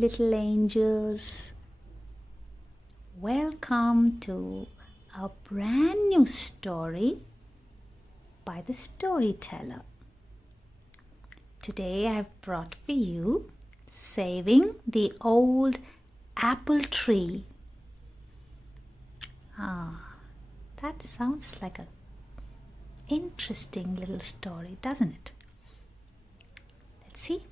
little angels. Welcome to a brand new story by the storyteller. Today I've brought for you Saving the Old Apple Tree. That sounds like an interesting little story, doesn't it? Let's see.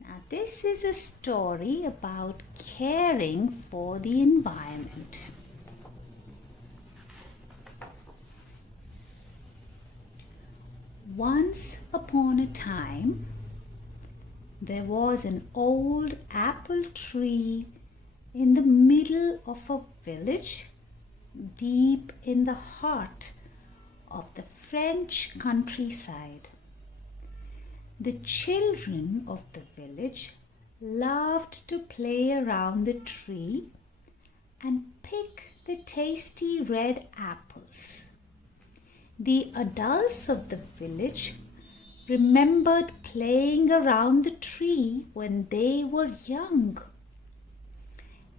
Now, this is a story about caring for the environment. Once upon a time, there was an old apple tree in the middle of a village deep in the heart of the French countryside. The children of the village loved to play around the tree and pick the tasty red apples. The adults of the village remembered playing around the tree when they were young.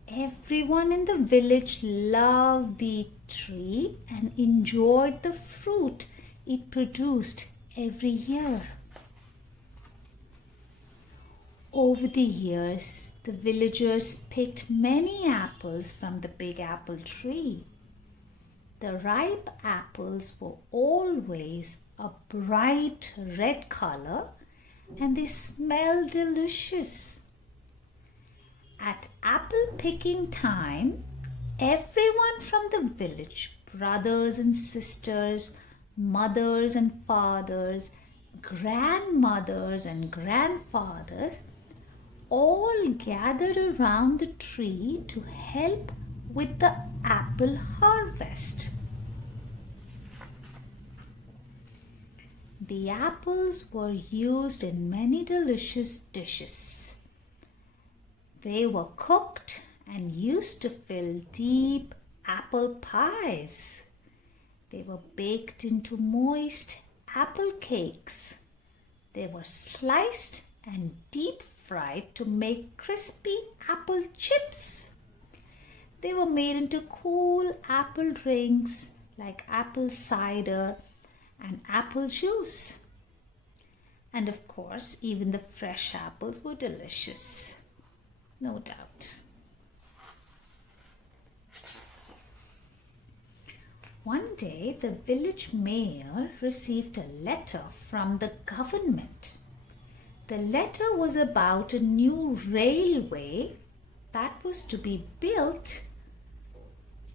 Everyone in the village loved the tree and enjoyed the fruit it produced every year. Over the years, the villagers picked many apples from the big apple tree. The ripe apples were always a bright red color and they smelled delicious. At apple picking time, everyone from the village, brothers and sisters, mothers and fathers, grandmothers and grandfathers, all gathered around the tree to help with the apple harvest. The apples were used in many delicious dishes. They were cooked and used to fill deep apple pies. They were baked into moist apple cakes. They were sliced and deep fried to make crispy apple chips. They were made into cool apple drinks like apple cider and apple juice. And of course, even the fresh apples were delicious. No doubt. One day, the village mayor received a letter from the government. The letter was about a new railway that was to be built.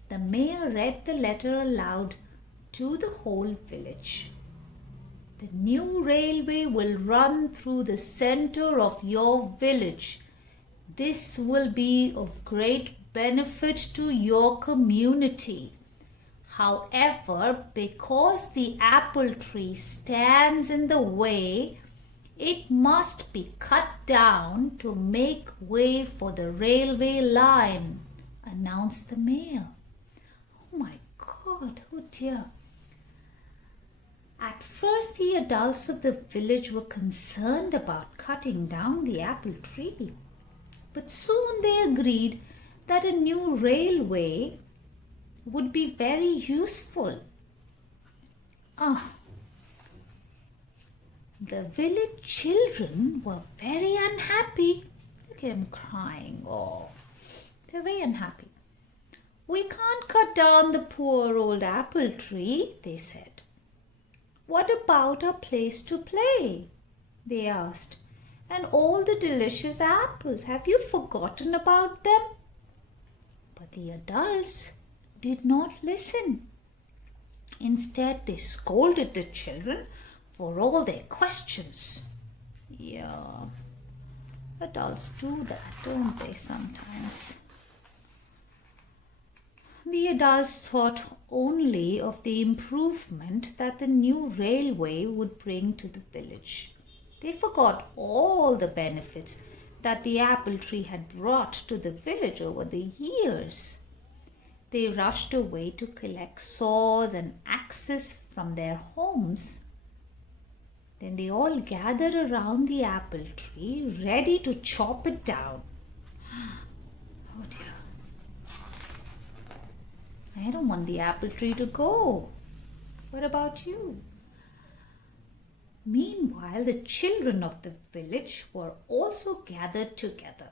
The mayor read the letter aloud to the whole village. The new railway will run through the center of your village. This will be of great benefit to your community. However, because the apple tree stands in the way, it must be cut down to make way for the railway line, announced the mayor. Oh my God, oh dear. At first, the adults of the village were concerned about cutting down the apple tree. But soon they agreed that a new railway would be very useful. The village children were very unhappy. Look at them crying. Oh, they're very unhappy. We can't cut down the poor old apple tree, they said. What about a place to play? They asked. And all the delicious apples, have you forgotten about them? But the adults did not listen. Instead, they scolded the children for all their questions. Yeah, adults do that, don't they, sometimes? The adults thought only of the improvement that the new railway would bring to the village. They forgot all the benefits that the apple tree had brought to the village over the years. They rushed away to collect saws and axes from their homes. Then they all gathered around the apple tree, ready to chop it down. Oh dear. I don't want the apple tree to go. What about you? Meanwhile, the children of the village were also gathered together.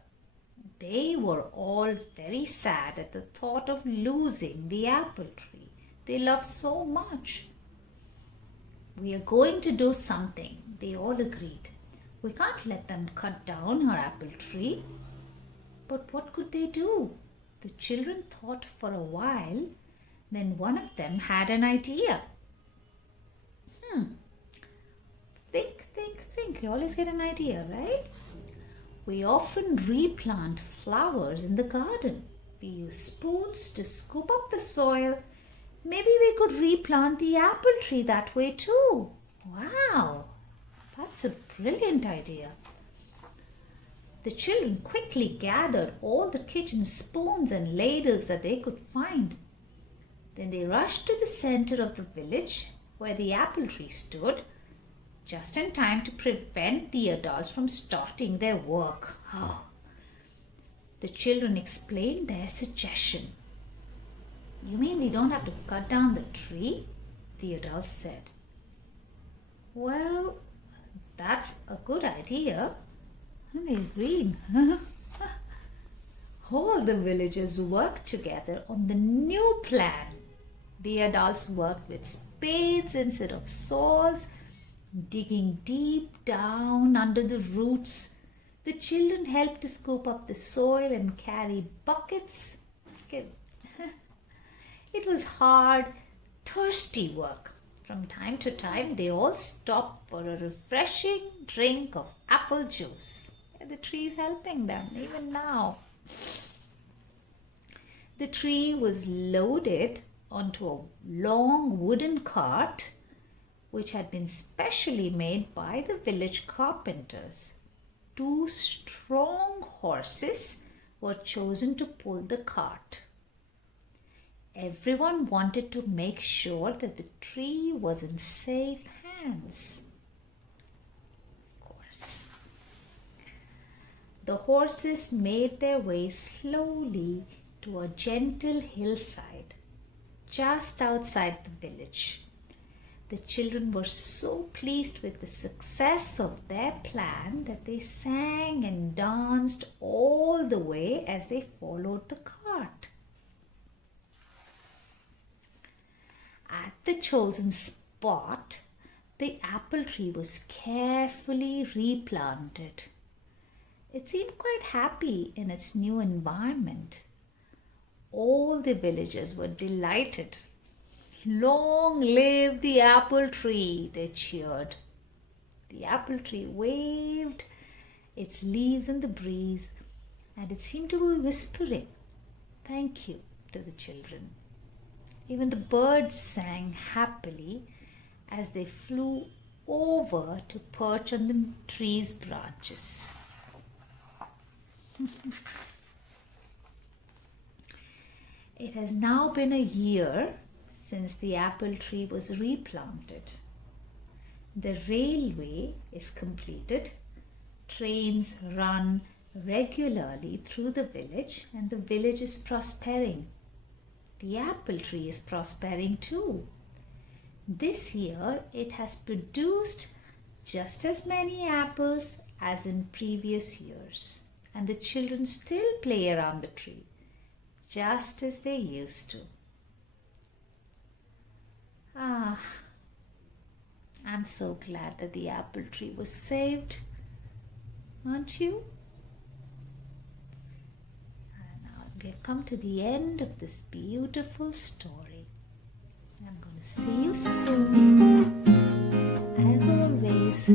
They were all very sad at the thought of losing the apple tree they loved so much. We are going to do something, they all agreed. We can't let them cut down our apple tree. But what could they do? The children thought for a while. Then one of them had an idea. Think. You always get an idea, right? We often replant flowers in the garden. We use spoons to scoop up the soil. Maybe we could replant the apple tree that way too. Wow, that's a brilliant idea. The children quickly gathered all the kitchen spoons and ladles that they could find. Then they rushed to the center of the village where the apple tree stood, just in time to prevent the adults from starting their work. The children explained their suggestion. You mean we don't have to cut down the tree? The adults said. Well, that's a good idea. And they agreed. All the villagers worked together on the new plan. The adults worked with spades instead of saws, digging deep down under the roots. The children helped to scoop up the soil and carry buckets. It was hard, thirsty work. From time to time, they all stopped for a refreshing drink of apple juice. The tree is helping them even now. The tree was loaded onto a long wooden cart which had been specially made by the village carpenters. 2 strong horses were chosen to pull the cart. Everyone wanted to make sure that the tree was in safe hands. Of course. The horses made their way slowly to a gentle hillside just outside the village. The children were so pleased with the success of their plan that they sang and danced all the way as they followed the cart. At the chosen spot, the apple tree was carefully replanted. It seemed quite happy in its new environment. All the villagers were delighted. Long live the apple tree, they cheered. The apple tree waved its leaves in the breeze, and it seemed to be whispering, "Thank you," to the children. Even the birds sang happily as they flew over to perch on the tree's branches. It has now been a year since the apple tree was replanted. The railway is completed. Trains run regularly through the village, and the village is prospering. The apple tree is prospering too. This year it has produced just as many apples as in previous years, and the children still play around the tree just as they used to. I'm so glad that the apple tree was saved, aren't you? Now we have come to the end of this beautiful story. I'm going to see you soon. As always,